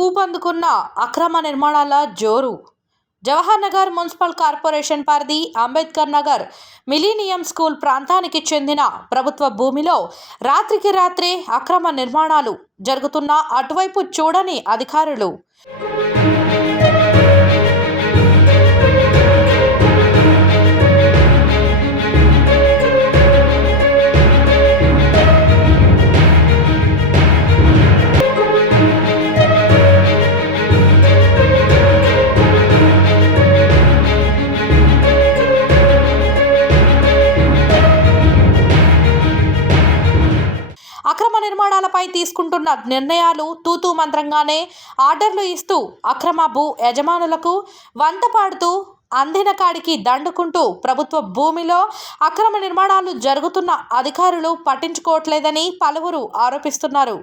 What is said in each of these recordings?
ఊపందుకున్న అక్రమ నిర్మాణాల జోరు. జవహర్ నగర్ మున్సిపల్ కార్పొరేషన్ పరిధి అంబేద్కర్ నగర్ మిలీనియం స్కూల్ ప్రాంతానికి చెందిన ప్రభుత్వ భూమిలో రాత్రికి రాత్రే అక్రమ నిర్మాణాలు జరుగుతున్న అటువైపు చూడని అధికారులు. నిర్మాణాలపై తీసుకుంటున్న నిర్ణయాలు తూతూ మంత్రంగానే ఆర్డర్లు ఇస్తూ అక్రమ భూ యజమానులకు వంత పాడుతూ అందిన కాడికి దండుకుంటూ ప్రభుత్వ భూమిలో అక్రమ నిర్మాణాలు జరుగుతున్న అధికారులు పట్టించుకోవట్లేదని పలువురు ఆరోపిస్తున్నారు.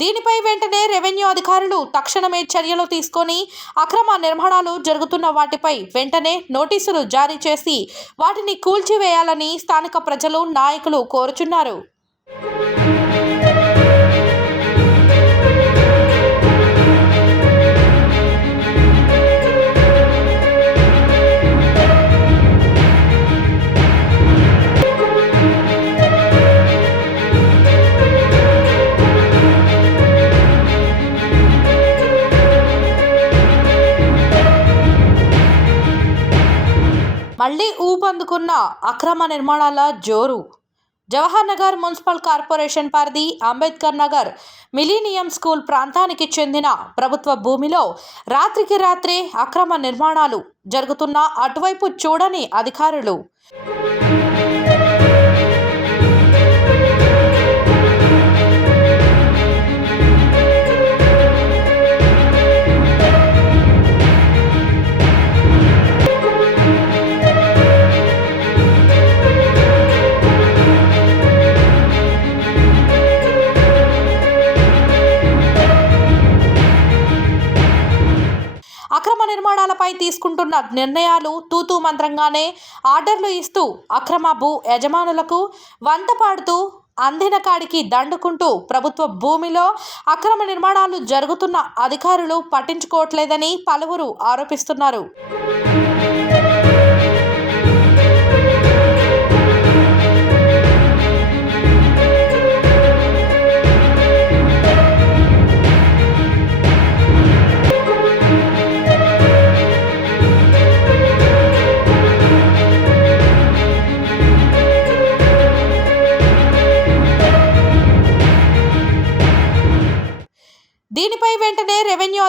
దీనిపై వెంటనే రెవెన్యూ అధికారులు తక్షణమే చర్యలు తీసుకొని అక్రమ నిర్మాణాలు జరుగుతున్న వాటిపై వెంటనే నోటీసులు జారీ చేసి వాటిని కూల్చివేయాలని స్థానిక ప్రజలు నాయకులు కోరుచున్నారు. అందుకున్న అక్రమ నిర్మాణాల జోరు. జవహర్ నగర్ మున్సిపల్ కార్పొరేషన్ పరిధి అంబేద్కర్ నగర్ మిలీనియం స్కూల్ ప్రాంతానికి చెందిన ప్రభుత్వ భూమిలో రాత్రికి రాత్రే అక్రమ నిర్మాణాలు జరుగుతున్న అటువైపు చూడని అధికారులు. తీసుకుంటున్న నిర్ణయాలు తూతూ మంత్రంగానే ఆర్డర్లు ఇస్తూ అక్రమ భూ యజమానులకు వంత పాడుతూ అందిన కాడికి దండుకుంటూ ప్రభుత్వ భూమిలో అక్రమ నిర్మాణాలు జరుగుతున్న అధికారులు పట్టించుకోవట్లేదని పలువురు ఆరోపిస్తున్నారు.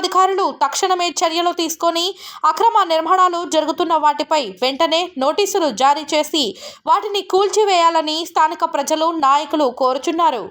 అధికారులు తక్షణమే చర్యలు తీసుకొని అక్రమ నిర్మాణాలు జరుగుతున్న వాటిపై వెంటనే నోటీసులు జారీ చేసి వాటిని కూల్చివేయాలని స్థానిక ప్రజలు నాయకులు కోరుచున్నారు.